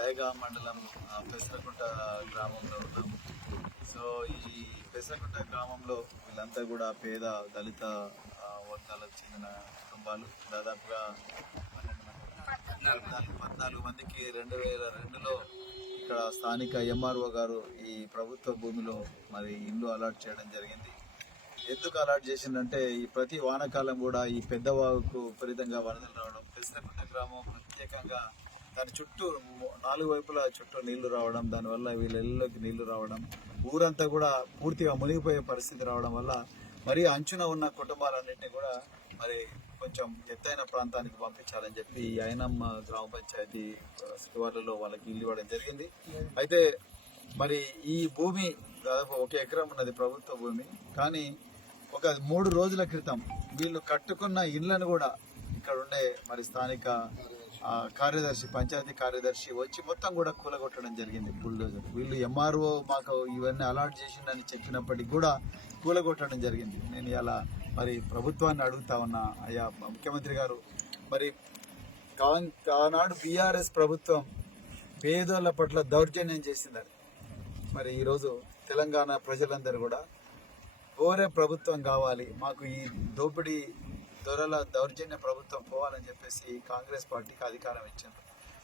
దయగా మండలం పెసరకుంట గ్రామంలో ఉన్నాం. సో ఈ పెసరకుంట గ్రామంలో వీళ్ళంతా కూడా పేద దళిత వర్గాలకు చెందిన కుటుంబాలు. దాదాపుగా 14 మందికి 2002లో ఇక్కడ స్థానిక ఎంఆర్ఓ గారు ఈ ప్రభుత్వ భూమిలో మరి ఇల్లు అలాట్ చేయడం జరిగింది. ఎందుకు అలాట్ చేసిందంటే ఈ ప్రతి వానాకాలం కూడా ఈ పెద్దవాగుకు విపరీతంగా వరదలు రావడం, పెసరకుంట గ్రామం ప్రత్యేకంగా దాని చుట్టూ 4 వైపులా చుట్టూ నీళ్లు రావడం, దానివల్ల వీళ్ళ ఇళ్ళలోకి నీళ్లు రావడం, ఊరంతా కూడా పూర్తిగా మునిగిపోయే పరిస్థితి రావడం వల్ల మరి అంచున ఉన్న కుటుంబాలన్నింటినీ కూడా మరి కొంచెం ఎత్తైన ప్రాంతానికి పంపించాలని చెప్పి ఆయనమ్మ గ్రామ పంచాయతీ శివార్లలో వాళ్ళకి ఇల్లు ఇవ్వడం జరిగింది. అయితే మరి ఈ భూమి దాదాపు 1 ఎకరం ఉన్నది ప్రభుత్వ భూమి. కానీ ఒక 3 రోజుల క్రితం వీళ్ళు కట్టుకున్న ఇళ్లను కూడా ఇక్కడ ఉండే మరి స్థానిక కార్యదర్శి, పంచాయతీ కార్యదర్శి వచ్చి మొత్తం కూడా కూలగొట్టడం జరిగింది బుల్డోజర్. వీళ్ళు ఎంఆర్ఓ మాకు ఇవన్నీ అలాట్ చేసిందని చెప్పినప్పటికీ కూడా కూలగొట్టడం జరిగింది. నేను ఇలా మరి ప్రభుత్వాన్ని అడుగుతా ఉన్నా, అయ్యా ముఖ్యమంత్రి గారు, మరి ఆనాడు బీఆర్ఎస్ ప్రభుత్వం పేదోళ్ల పట్ల దౌర్జన్యం చేసిందని మరి ఈరోజు తెలంగాణ ప్రజలందరూ కూడా కోరే ప్రభుత్వం కావాలి, మాకు ఈ దోపిడీ దొరల దౌర్జన్య ప్రభుత్వం పోవాలని చెప్పేసి కాంగ్రెస్ పార్టీకి అధికారం ఇచ్చారు.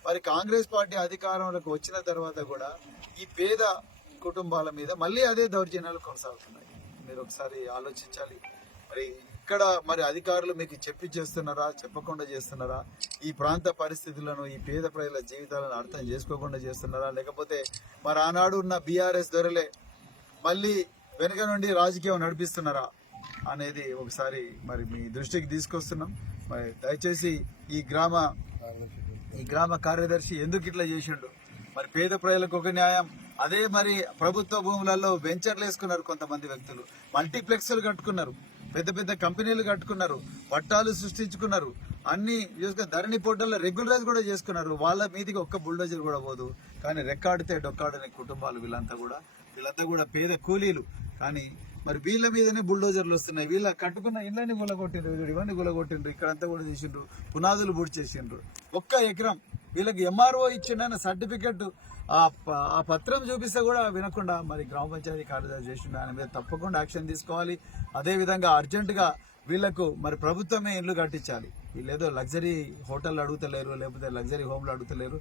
మరి కాంగ్రెస్ పార్టీ అధికారంలోకి వచ్చిన తర్వాత కూడా ఈ పేద కుటుంబాల మీద మళ్ళీ అదే దౌర్జన్యాలు కొనసాగుతున్నాయి. మీరు ఒకసారి ఆలోచించాలి. మరి ఇక్కడ మరి అధికారులు మీకు చెప్పి చేస్తున్నారా, చెప్పకుండా చేస్తున్నారా? ఈ ప్రాంత పరిస్థితులను, ఈ పేద ప్రజల జీవితాలను అర్థం చేసుకోకుండా చేస్తున్నారా? లేకపోతే మరి ఆనాడు ఉన్న బీఆర్ఎస్ దొరలే మళ్ళీ వెనుక నుండి రాజకీయం నడిపిస్తున్నారా అనేది ఒకసారి మరి మీ దృష్టికి తీసుకొస్తున్నాం. మరి దయచేసి ఈ గ్రామ కార్యదర్శి ఎందుకు ఇట్లా చేసిండు? మరి పేద ప్రజలకు ఒక న్యాయం, అదే మరి ప్రభుత్వ భూములలో వెంచర్లు వేసుకున్నారు కొంతమంది వ్యక్తులు, మల్టీప్లెక్స్లు కట్టుకున్నారు, పెద్ద పెద్ద కంపెనీలు కట్టుకున్నారు, పట్టాలు సృష్టించుకున్నారు, అన్ని ధరణి పోర్టల్లో రెగ్యులరైజ్ కూడా చేసుకున్నారు. వాళ్ళ మీదికి ఒక్క బుల్డోజర్ కూడా పోదు. కానీ రెక్కాడితే డొక్కాడని కుటుంబాలు వీళ్ళంతా కూడా పేద కూలీలు. కానీ మరి వీళ్ళ మీదనే బుల్డోజర్లు వస్తున్నాయి. వీళ్ళ కట్టుకున్న ఇళ్ళని గులగొట్టిండ్రు, ఇవన్నీ గులగొట్టిండ్రు, ఇక్కడంతా కూడా చేసిండ్రు, పునాదులు బుడి చేసిండ్రు. 1 ఎకరం వీళ్ళకి ఎంఆర్ఓ ఇచ్చిండన్న సర్టిఫికెట్ ఆ పత్రం చూపిస్తే కూడా వినకుండా మరి గ్రామ పంచాయతీ కార్యదర్శి చేసిండు. ఆయన మీద తప్పకుండా యాక్షన్ తీసుకోవాలి. అదేవిధంగా అర్జెంటుగా వీళ్లకు మరి ప్రభుత్వమే ఇల్లు కట్టించాలి. వీళ్ళు ఏదో లగ్జరీ హోటల్ అడుగుతలేరు, లేకపోతే లగ్జరీ హోమ్లు అడుగుతలేరు.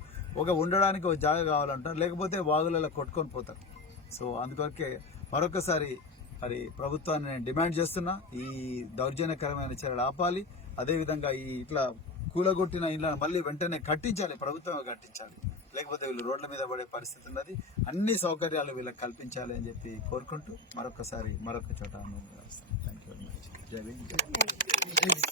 ఉండడానికి ఒక జాగా కావాలంటారు, లేకపోతే వాగులలో కొట్టుకొని పోతారు. సో అందుకొరకే మరొకసారి మరి ప్రభుత్వాన్ని నేను డిమాండ్ చేస్తున్నా, ఈ దౌర్జన్యకరమైన చర్యలు ఆపాలి. అదేవిధంగా ఈ ఇట్లా కూలగొట్టిన ఇళ్ళని మళ్ళీ వెంటనే కట్టించాలి, ప్రభుత్వమే కట్టించాలి. లేకపోతే వీళ్ళు రోడ్ల మీద పడే పరిస్థితి ఉన్నది. అన్ని సౌకర్యాలు వీళ్ళకి కల్పించాలి అని చెప్పి కోరుకుంటూ మరొక చోట థ్యాంక్ యూ వెరీ మచ్. జై హింద్.